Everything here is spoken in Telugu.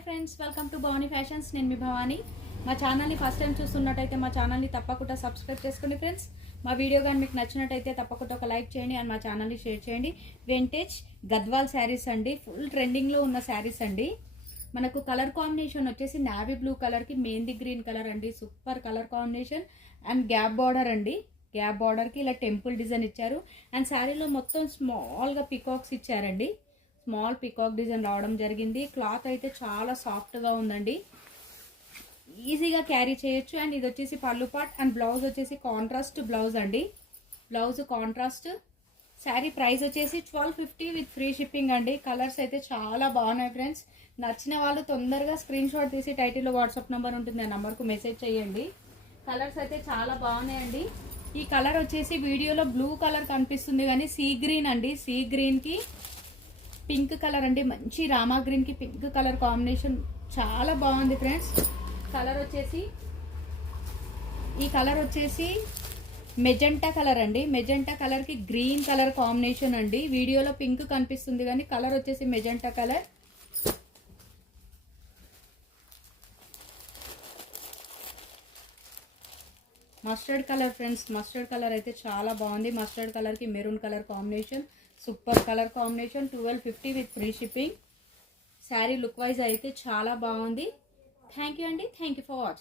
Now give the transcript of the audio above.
Hi friends, welcome to Bhavani fashions. నేను మీ భవానీ. మా ఛానల్ని ఫస్ట్ టైం చూస్తున్నట్టయితే మా ఛానల్ని తప్పకుండా సబ్స్క్రైబ్ చేసుకోండి ఫ్రెండ్స్. మా వీడియో కానీ మీకు నచ్చినట్టయితే తప్పకుండా ఒక లైక్ చేయండి అండ్ మా ఛానల్ని షేర్ చేయండి. వింటేజ్ గద్వాల్ శారీస్ అండి, ఫుల్ ట్రెండింగ్లో ఉన్న శారీస్ అండి. మనకు కలర్ కాంబినేషన్ వచ్చేసి నావీ బ్లూ కలర్కి మెహందీ గ్రీన్ కలర్ అండి. Super colour combination and gap border అండి. గ్యాప్ బార్డర్కి ఇలా టెంపుల్ డిజైన్ ఇచ్చారు అండ్ శారీలో మొత్తం స్మాల్గా పికాక్స్ ఇచ్చారండి. స్మాల్ పికాక్ డిజైన్ రావడం జరిగింది. క్లాత్ అయితే చాలా సాఫ్ట్గా ఉందండి, ఈజీగా క్యారీ చేయొచ్చు. అండ్ ఇది వచ్చేసి పళ్ళు పార్ట్ అండ్ బ్లౌజ్ వచ్చేసి కాంట్రాస్ట్ బ్లౌజ్ అండి. Blouse contrast. శారీ ప్రైస్ వచ్చేసి 1250 విత్ ఫ్రీ షిప్పింగ్ అండి. కలర్స్ అయితే చాలా బాగున్నాయి ఫ్రెండ్స్. నచ్చిన వాళ్ళు తొందరగా స్క్రీన్ షాట్ తీసి టైటిల్లో వాట్సాప్ నెంబర్ ఉంటుంది, ఆ నెంబర్కు మెసేజ్ చేయండి. కలర్స్ అయితే చాలా బాగున్నాయండి. ఈ కలర్ వచ్చేసి వీడియోలో బ్లూ కలర్ కనిపిస్తుంది కానీ సీ గ్రీన్ అండి. సీ గ్రీన్కి పింక్ కలర్ అండి. మంచి రామా గ్రీన్కి పింక్ కలర్ కాంబినేషన్ చాలా బాగుంది ఫ్రెండ్స్. కలర్ వచ్చేసి ఈ కలర్ వచ్చేసి మెజెంటా కలర్ అండి. మెజెంటా కలర్కి గ్రీన్ కలర్ కాంబినేషన్ అండి. వీడియోలో పింక్ కనిపిస్తుంది కానీ కలర్ వచ్చేసి magenta colour. Mustard colour friends. Mustard colour అయితే చాలా బాగుంది. మస్టర్డ్ కలర్కి maroon colour combination, super colour combination. 1250 with free shipping. Sari look wise అయితే చాలా బాగుంది. థ్యాంక్ యూ అండి. Thank you for watching.